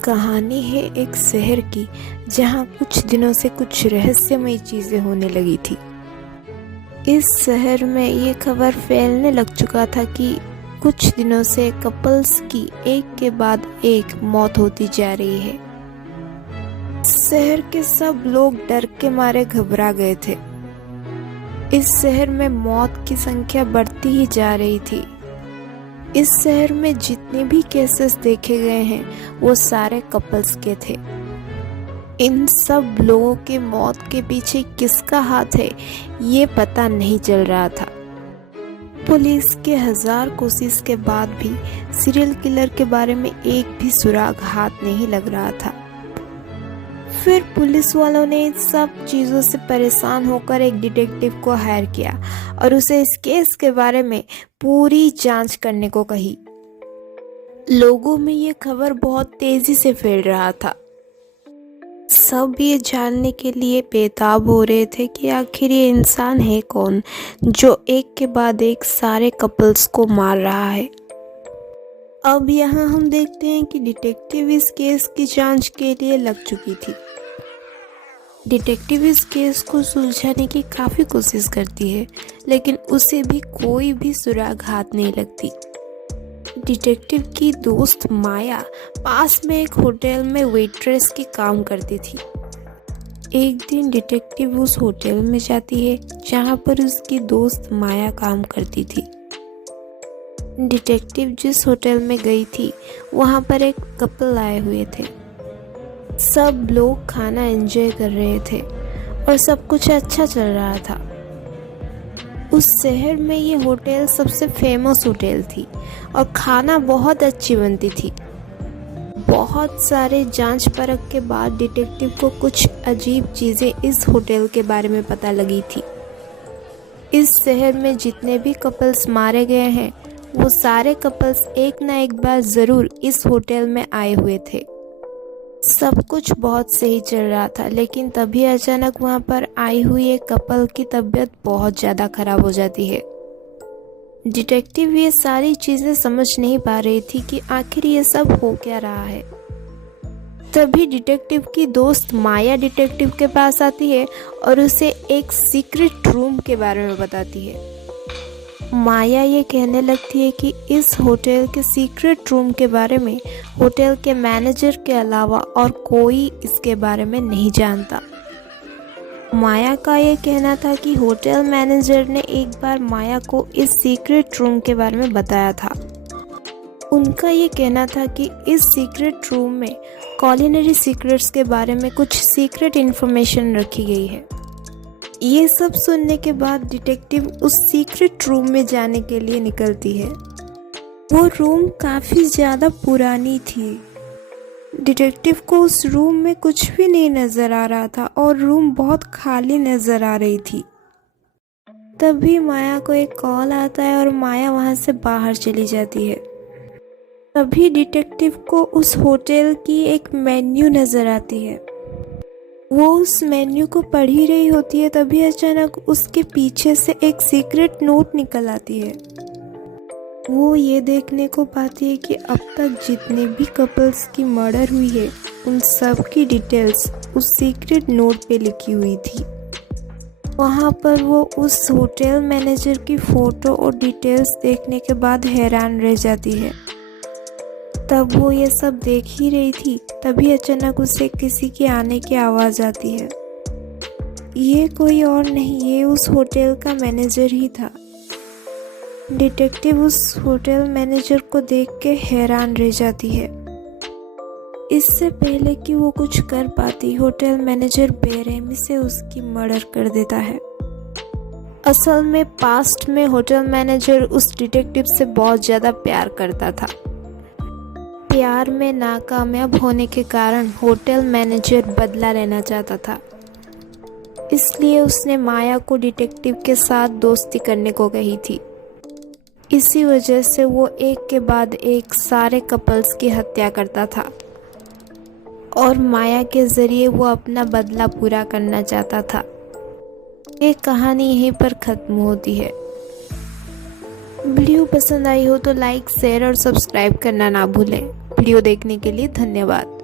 कहानी है एक शहर की जहाँ कुछ दिनों से कुछ रहस्यमयी चीजें होने लगी थी। इस शहर में ये खबर फैलने लग चुका था कि कुछ दिनों से कपल्स की एक के बाद एक मौत होती जा रही है। शहर के सब लोग डर के मारे घबरा गए थे। इस शहर में मौत की संख्या बढ़ती ही जा रही थी। इस शहर में जितने भी केसेस देखे गए हैं वो सारे कपल्स के थे। इन सब लोगों के मौत के पीछे किसका हाथ है ये पता नहीं चल रहा था। पुलिस के 1000 कोशिश के बाद भी सीरियल किलर के बारे में एक भी सुराग हाथ नहीं लग रहा था। फिर पुलिस वालों ने इन सब चीज़ों से परेशान होकर एक डिटेक्टिव को हायर किया और उसे इस केस के बारे में पूरी जांच करने को कही। लोगों में ये खबर बहुत तेजी से फैल रहा था। सब ये जानने के लिए बेताब हो रहे थे कि आखिर ये इंसान है कौन जो एक के बाद एक सारे कपल्स को मार रहा है। अब यहाँ हम देखते हैं कि डिटेक्टिव इस केस की जांच के लिए लग चुकी थी। डिटेक्टिव इस केस को सुलझाने की काफ़ी कोशिश करती है, लेकिन उसे भी कोई भी सुराग हाथ नहीं लगती। डिटेक्टिव की दोस्त माया पास में एक होटल में वेट्रेस की काम करती थी। एक दिन डिटेक्टिव उस होटल में जाती है जहाँ पर उसकी दोस्त माया काम करती थी। डिटेक्टिव जिस होटल में गई थी वहाँ पर एक कपल आए हुए थे। सब लोग खाना एंजॉय कर रहे थे और सब कुछ अच्छा चल रहा था। उस शहर में ये होटल सबसे फेमस होटल थी और खाना बहुत अच्छी बनती थी। बहुत सारे जांच परख के बाद डिटेक्टिव को कुछ अजीब चीज़ें इस होटल के बारे में पता लगी थी। इस शहर में जितने भी कपल्स मारे गए हैं वो सारे कपल्स एक ना एक बार ज़रूर इस होटल में आए हुए थे। सब कुछ बहुत सही चल रहा था, लेकिन तभी अचानक वहाँ पर आई हुई एक कपल की तबीयत बहुत ज़्यादा खराब हो जाती है। डिटेक्टिव ये सारी चीज़ें समझ नहीं पा रही थी कि आखिर ये सब हो क्या रहा है। तभी डिटेक्टिव की दोस्त माया डिटेक्टिव के पास आती है और उसे एक सीक्रेट रूम के बारे में बताती है। माया ये कहने लगती है कि इस होटल के सीक्रेट रूम के बारे में होटल के मैनेजर के अलावा और कोई इसके बारे में नहीं जानता। माया का ये कहना था कि होटल मैनेजर ने एक बार माया को इस सीक्रेट रूम के बारे में बताया था। उनका ये कहना था कि इस सीक्रेट रूम में कुलिनरी सीक्रेट्स के बारे में कुछ सीक्रेट इन्फॉर्मेशन रखी गई है। ये सब सुनने के बाद डिटेक्टिव उस सीक्रेट रूम में जाने के लिए निकलती है। वो रूम काफ़ी ज़्यादा पुरानी थी। डिटेक्टिव को उस रूम में कुछ भी नहीं नज़र आ रहा था और रूम बहुत खाली नज़र आ रही थी। तभी माया को एक कॉल आता है और माया वहाँ से बाहर चली जाती है। तभी डिटेक्टिव को उस होटल की एक मेन्यू नज़र आती है। वो उस मेन्यू को पढ़ ही रही होती है, तभी अचानक उसके पीछे से एक सीक्रेट नोट निकल आती है। वो ये देखने को पाती है कि अब तक जितने भी कपल्स की मर्डर हुई है उन सब की डिटेल्स उस सीक्रेट नोट पे लिखी हुई थी। वहाँ पर वो उस होटल मैनेजर की फ़ोटो और डिटेल्स देखने के बाद हैरान रह जाती है। तब वो ये सब देख ही रही थी, तभी अचानक उसे किसी के आने की आवाज़ आती है। ये कोई और नहीं, ये उस होटल का मैनेजर ही था। डिटेक्टिव उस होटल मैनेजर को देख के हैरान रह जाती है। इससे पहले कि वो कुछ कर पाती, होटल मैनेजर बेरहमी से उसकी मर्डर कर देता है। असल में पास्ट में होटल मैनेजर उस डिटेक्टिव से बहुत ज़्यादा प्यार करता था। प्यार में नाकामयाब होने के कारण होटल मैनेजर बदला लेना चाहता था, इसलिए उसने माया को डिटेक्टिव के साथ दोस्ती करने को कही थी। इसी वजह से वो एक के बाद एक सारे कपल्स की हत्या करता था और माया के ज़रिए वो अपना बदला पूरा करना चाहता था। ये कहानी यहीं पर ख़त्म होती है। वीडियो पसंद आई हो तो लाइक, शेयर और सब्सक्राइब करना ना भूलें। वीडियो देखने के लिए धन्यवाद।